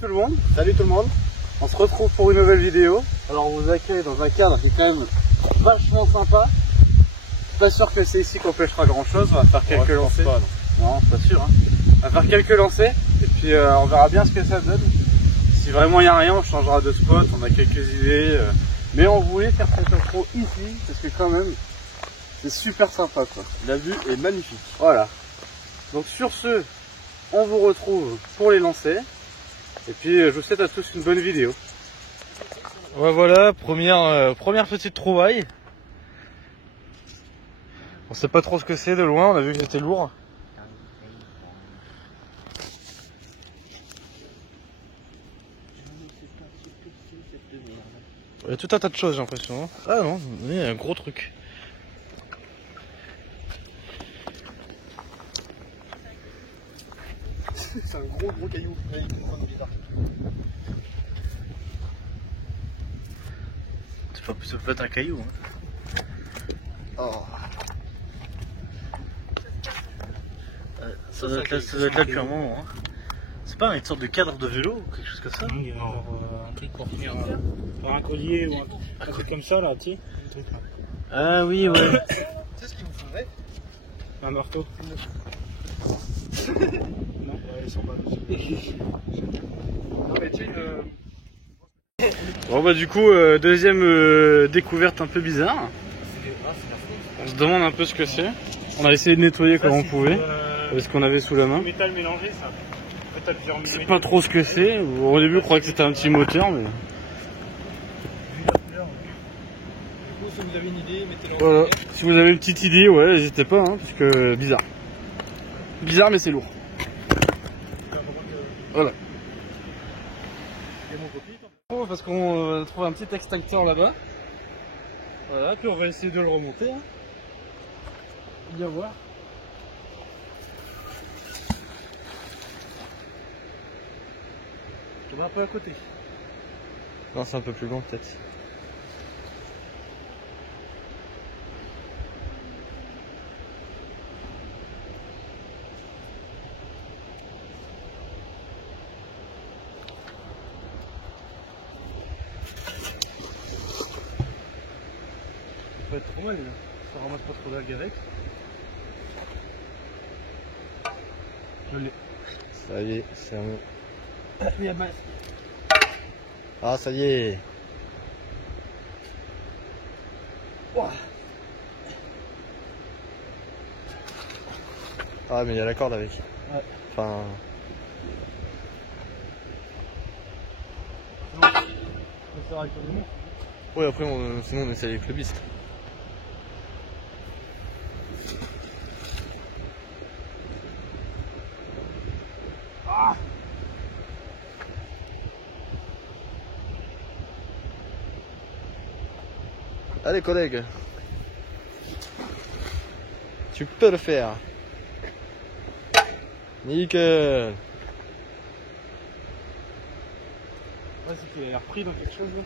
tout le monde, salut tout le monde. On se retrouve pour une nouvelle vidéo. Alors on vous accueille dans un cadre qui est quand même vachement sympa. Pas sûr que c'est ici qu'on pêchera grand chose, on va faire quelques lancers. Pas, non, pas sûr. Hein. On va faire quelques lancers et puis on verra bien ce que ça donne. Si vraiment il n'y a rien, on changera de spot, on a quelques idées. Mais on voulait faire cette intro ici parce que quand même c'est super sympa quoi. La vue est magnifique. Voilà. Donc sur ce, on vous retrouve pour les lancers. Et puis je vous souhaite à tous une bonne vidéo. Ouais, voilà, première petite trouvaille. On sait pas trop ce que c'est de loin, on a vu que c'était lourd. Il y a tout un tas de choses, j'ai l'impression. Ah non, il y a un gros truc. C'est un gros caillou. Ça peut être un caillou. Hein. Oh. Ça doit être là depuis un moment. Hein. C'est pas une sorte de cadre de vélo ou quelque chose comme ça? Non, il y a un truc pour tenir un collier ou un truc comme ça là, tu sais. Un truc là. Ah oui, ouais. Tu sais ce qu'il vous faudrait? Un marteau. Non, ils sont pas dessus. Non mais tu sais Bon bah du coup, deuxième découverte un peu bizarre. On se demande un peu ce que c'est. On a essayé de nettoyer comme on pouvait, avec ce qu'on avait sous la main. Métal mélangé ça. Je sais pas trop ce que c'est. Au début, je croyais que c'était un petit moteur, mais. si vous avez une idée, mettez-le en Voilà. Si vous avez une petite idée, ouais, n'hésitez pas, hein, parce que bizarre. Bizarre, mais c'est lourd. Voilà. Parce qu'on trouve un petit extincteur là-bas. Voilà, puis on va essayer de le remonter. Hein. Bien voir. On va un peu à côté. Non, c'est un peu plus long peut-être. Ça peut être trop mal, là. Ça ramasse pas trop d'algues avec. Je l'ai. Ça y est, c'est un... Il y a mal. Ah, ça y est. Ouah. Ah, mais il y a la corde avec. Ouais. Enfin... Ouais, après, sinon on essaie les clubistes. Allez collègues, tu peux le faire. Nickel. Ouais, c'est qu'il a l'air pris dans quelque chose là.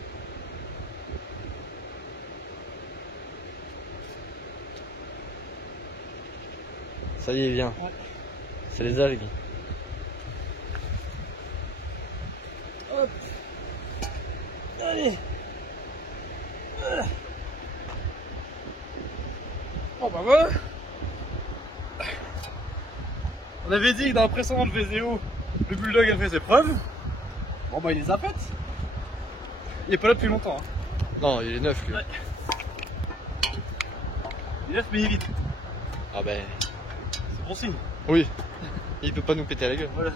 Ça y est, viens. Ouais. C'est les algues. Hop. Allez. Oh bah voilà. On avait dit que dans la précédente vidéo, le bulldog a fait ses preuves. Bon bah il les a faites. Il est pas là depuis longtemps. Hein. Non, il est neuf lui. Ouais. Il est neuf mais il est vite. Ah ben... C'est bon signe. Oui. Il peut pas nous péter à la gueule. Voilà.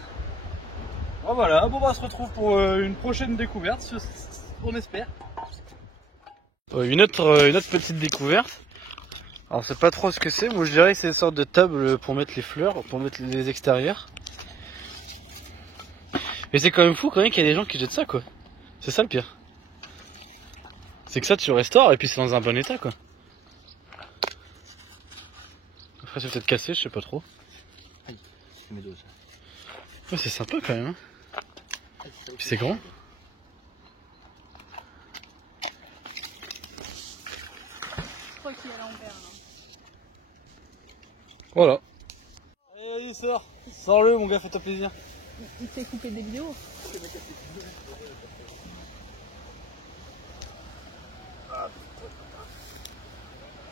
Bon voilà, bon bah on se retrouve pour une prochaine découverte, on espère. Une autre petite découverte. Alors c'est pas trop ce que c'est, moi je dirais que c'est une sorte de table pour mettre les fleurs, pour mettre les extérieurs. Mais c'est quand même fou quand même qu'il y a des gens qui jettent ça quoi. C'est ça le pire. C'est que ça tu le restaures et puis c'est dans un bon état quoi. Après c'est peut-être cassé, je sais pas trop. Aïe, c'est mes dos ça. Ouais, c'est sympa quand même. Hein. Puis c'est grand. Je crois qu'il est à l'envers là. Voilà. Allez, vas-y, sors. Sors-le, mon gars, fais-toi plaisir. Il te fait couper des vidéos.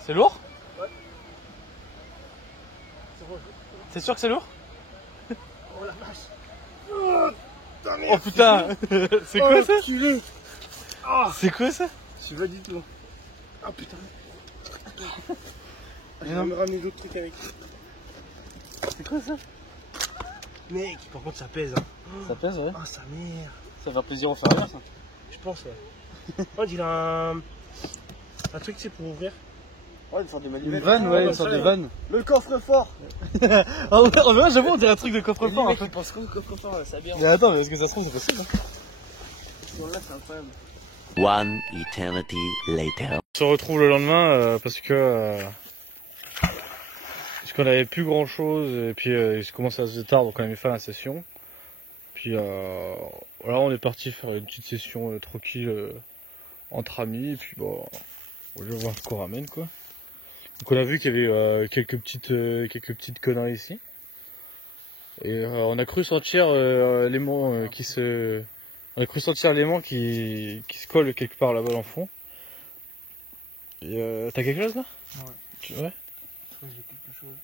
C'est lourd? Ouais. C'est sûr que c'est lourd? Oh la vache. Oh putain. C'est quoi ça? Ah, C'est quoi ça? je sais pas du tout. Ah putain. Je vais me ramener d'autres trucs avec. C'est quoi ça? Mec, par contre ça pèse. Hein. Ça pèse, ouais. Ah sa mère. Ça va faire plaisir aux fermiers, ça. Je pense, ouais. Oh, il a un truc, c'est pour ouvrir. Ouais, une sorte de Une manivelle. vanne, ouais, une sorte de vanne. Le coffre-fort. Ah ouais, j'avoue, on dirait un truc de coffre-fort un mec, peu. il pense quoi au coffre-fort, ça bien. Mais attends, mais est-ce que ça se trouve, c'est possible? Là, c'est incroyable. One eternity later. On se retrouve le lendemain parce qu'on avait plus grand chose et puis il commençait à se tard donc on avait fait la session. Puis voilà, on est parti faire une petite session tranquille entre amis et puis bon, on va voir ce qu'on ramène quoi. Donc on a vu qu'il y avait quelques petites conneries ici et on a cru sentir l'aimant qui se colle quelque part là-bas dans le fond. Et t'as quelque chose là? Ouais. Ouais. Je crois que j'ai quelque chose.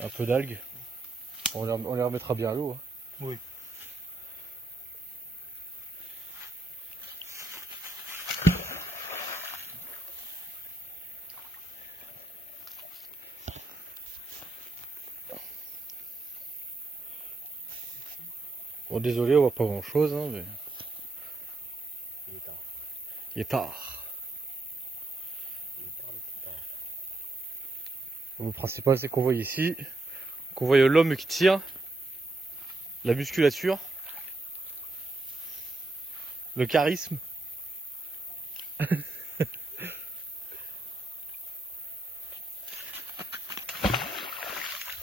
Un peu d'algues. On les remettra bien à l'eau. Hein. Oui. Bon désolé, on voit pas grand chose hein, mais. Il est tard. Le principal c'est qu'on voit ici, qu'on voit l'homme qui tire, la musculature, le charisme.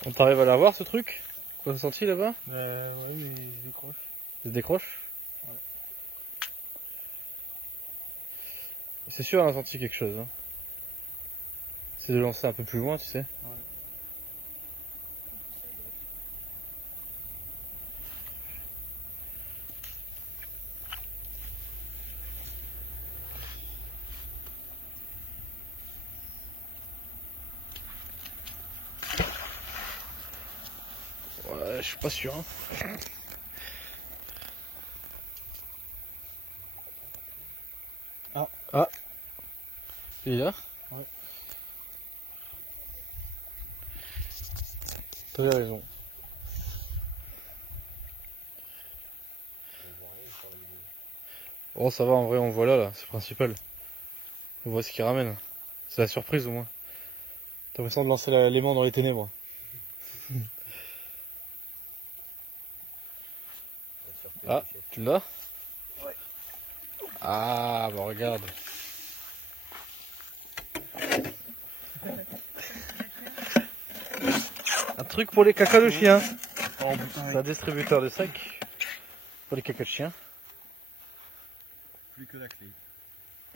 On t'arrive à l'avoir ce truc? Qu'on a senti là-bas? Oui, mais je décroche. Il se décroche? Ouais. C'est sûr, on a senti quelque chose. Hein. C'est de lancer un peu plus loin, tu sais. Ouais, je suis pas sûr. Hein. Ah. Il est là? Ouais. T'avais raison. Bon, ça va, en vrai, on voit là, c'est le principal. On voit ce qu'il ramène. C'est la surprise au moins. T'as l'impression de lancer l'aimant dans les ténèbres. Ah, tu l'as? Ouais. Ah, bah regarde. Un truc pour les caca de chien. Oh putain. C'est un distributeur de sacs pour les caca de chien. Plus que la clé.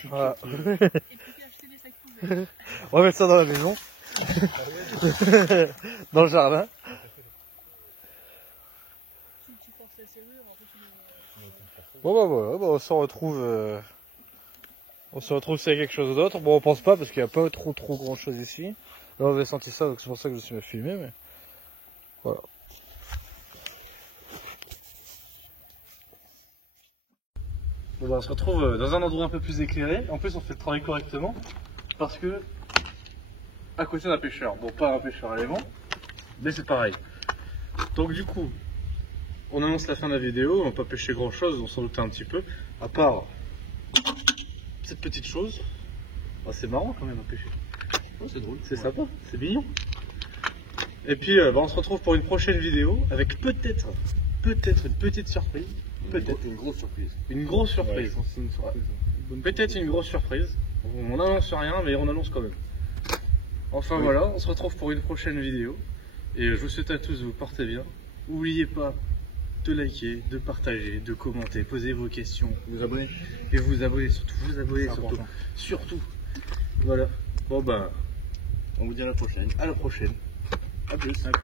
Voilà. Et puis acheter des sacs poubelles. On va mettre ça dans la maison. Dans le jardin. Tu forces la serrure, après tu le... Bon bah voilà, bah, on se retrouve. On se retrouve s'il y a quelque chose d'autre. Bon, on pense pas parce qu'il n'y a pas trop grand chose ici. Là, on avait senti ça, donc c'est pour ça que je me suis mis à filmer, mais voilà. Bon bah, on se retrouve dans un endroit un peu plus éclairé. En plus, on fait le travail correctement parce que à côté d'un pêcheur. Bon, pas un pêcheur à l'aimant, mais c'est pareil. Donc du coup, on annonce la fin de la vidéo. On n'a pas pêché grand chose, on s'en doutait un petit peu, à part cette petite chose. Bah, c'est marrant quand même à pêcher. Oh, c'est drôle. C'est sympa, c'est mignon. Et puis bah, on se retrouve pour une prochaine vidéo avec peut-être une petite surprise. Peut-être une grosse surprise. une grosse surprise. Ouais, je pense que c'est une surprise. Peut-être une grosse surprise. On n'annonce rien, mais on annonce quand même. Enfin Oui. voilà, on se retrouve pour une prochaine vidéo. Et je vous souhaite à tous de vous porter bien. N'oubliez pas de liker, de partager, de commenter, posez vos questions. Vous abonnez. Et vous abonner, surtout vous abonner, C'est surtout. important. Surtout. Voilà. Bon bah, On vous dit à la prochaine. à la prochaine. A plus.